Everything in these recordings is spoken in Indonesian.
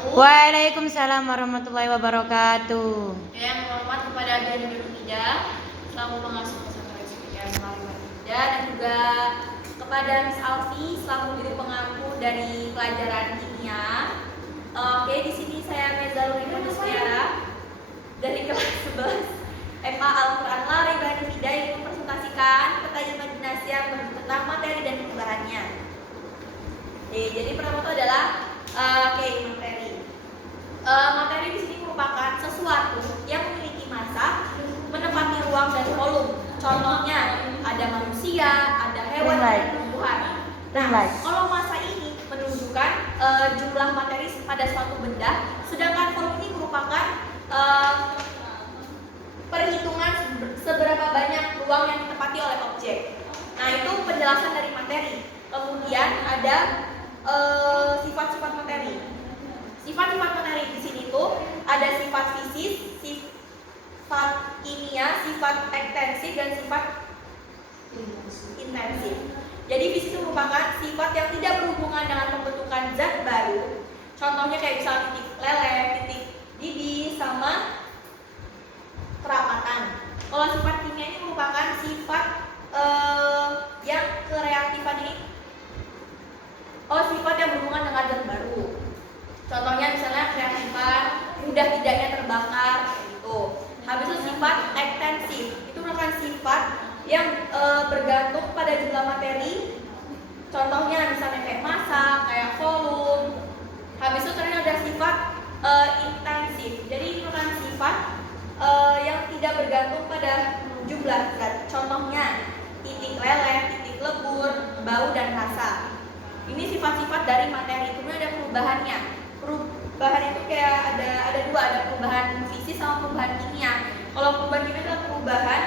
Waalaikumsalam warahmatullahi wabarakatuh. Yang hormat kepada Agen Nurida selaku pengasuh pesantren Supian Marifat dan juga kepada Miss Alfi selaku guru pengampu dari pelajaran kimia. Oke, di sini saya Mezalul Mustiara dari kelas 11 MA Al-Quran Lari Bani Fida yang mempresentasikan peta imajinasi yang tentang materi dan perubahannya. Jadi pertama itu adalah materi. Materi di sini merupakan sesuatu yang memiliki massa, menempati ruang dan volume. Contohnya ada manusia, ada hewan dan tumbuhan. Nah, kalau massa ini menunjukkan jumlah materi pada suatu benda, sedangkan volume ini merupakan perhitungan seberapa banyak ruang yang ditempati oleh objek. Nah, itu penjelasan dari materi. Kemudian ada sifat-sifat materi. Sifat-sifat materi di sini tuh ada sifat fisis, sifat kimia, sifat ekstensif dan sifat intensif. Jadi fisis itu merupakan sifat yang tidak berhubungan dengan pembentukan zat baru. Contohnya kayak misalnya titik leleh, titik didih, sama kerapatan. Kalau sifat kimia ini merupakan sifat yang kereaktifan ini. Sifat yang berhubungan dengan zat baru. Contohnya misalnya kereaktifan, mudah tidaknya terbakar, gitu. Habis itu sifat ekstensif, itu merupakan sifat yang bergantung pada jumlah materi. Contohnya misalnya kayak massa, kayak volume. Habis itu ternyata ada sifat intensif. Jadi ini merupakan sifat yang tidak bergantung pada jumlah zat. Contohnya titik leleh, titik lebur, bau dan rasa. Ini sifat-sifat dari materi. Kemudian ada perubahannya. Perubahan itu kayak ada dua, ada perubahan fisis sama perubahan kimia. Kalau perubahan kimia adalah perubahan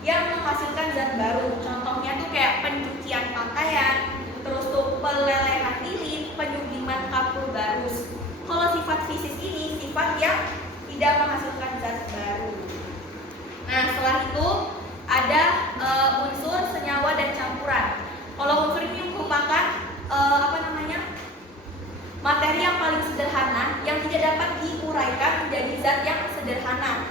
yang menghasilkan zat baru. Contohnya tuh kayak pencucian pakaian, terus tuh pelelehan lilin, penyubliman kapur barus. Kalau sifat fisis ini sifat yang tidak menghasilkan zat baru. Nah, setelah itu ada unsur, senyawa dan campuran. Kalau unsur ini merupakan materi yang paling sederhana yang tidak dapat diuraikan menjadi zat yang sederhana.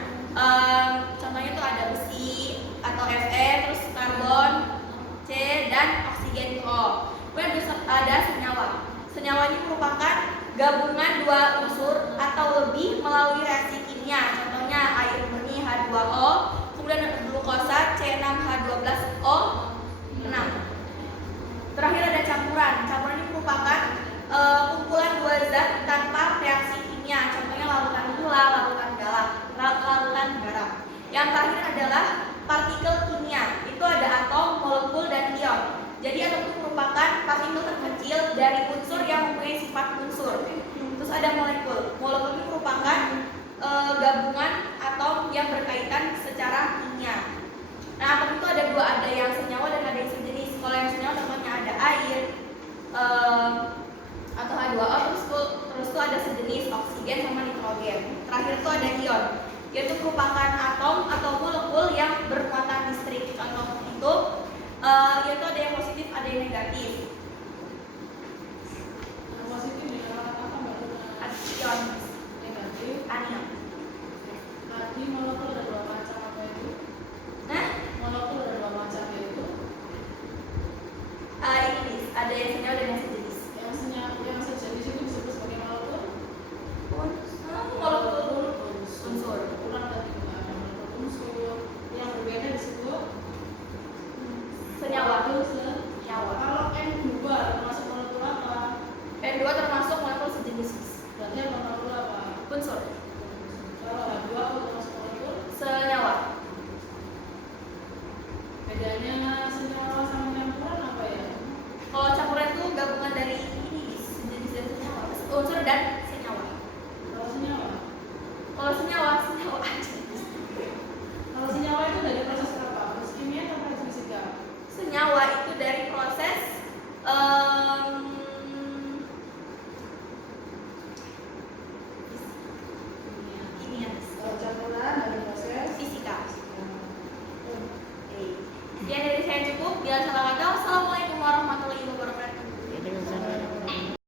Contohnya tuh ada besi atau Fe, terus karbon, C, dan oksigen O. Kemudian ada senyawa. Senyawa ini merupakan gabungan dua unsur atau lebih melalui reaksi kimia. Contohnya air murni H2O, kemudian glukosa C6H12O6. Terakhir ada campuran. Campuran ini merupakan kumpulan dua zat tanpa reaksi kimia. Contohnya larutan gula, larutan garam. Yang terakhir adalah partikel kimia. Itu ada atom, molekul, dan ion. Jadi atom itu merupakan partikel terkecil dari unsur yang mempunyai sifat unsur. Terus ada molekul. Molekul ini merupakan gabungan atom yang berkaitan secara kimia. Nah, atom itu ada dua, ada yang senyawa dan ada yang sejenis. Kalau yang senyawa contohnya ada air atau H2O, terus tuh ada sejenis oksigen sama nitrogen. Terakhir tuh ada ion, yaitu merupakan atom atau molekul yang bermuatan listrik. Contoh itu yaitu ada yang positif, ada yang negatif. Positif dikatakan apa mbak? Ion, Negatif. anion. Tadi molekul ada dua macam apa itu? Nah, Molekul ada dua macam yaitu ini ada yang senyawa dan yang sejenis. yang sejenis itu disebut sebagai molekul. Molekul unsur. Kurang tadi ada molekul unsur. Yang berbeda disebut Senyawa. Senyawa. Kalau N2 termasuk molekul apa? N2 termasuk molekul sejenis. Berarti apa molekul apa? Unsur. Kalau H2 termasuk molekul Senyawa. bedanya senyawa sama campuran apa ya? Kalau campuran itu gabungan dari ini sejenis dan senyawa, unsur dan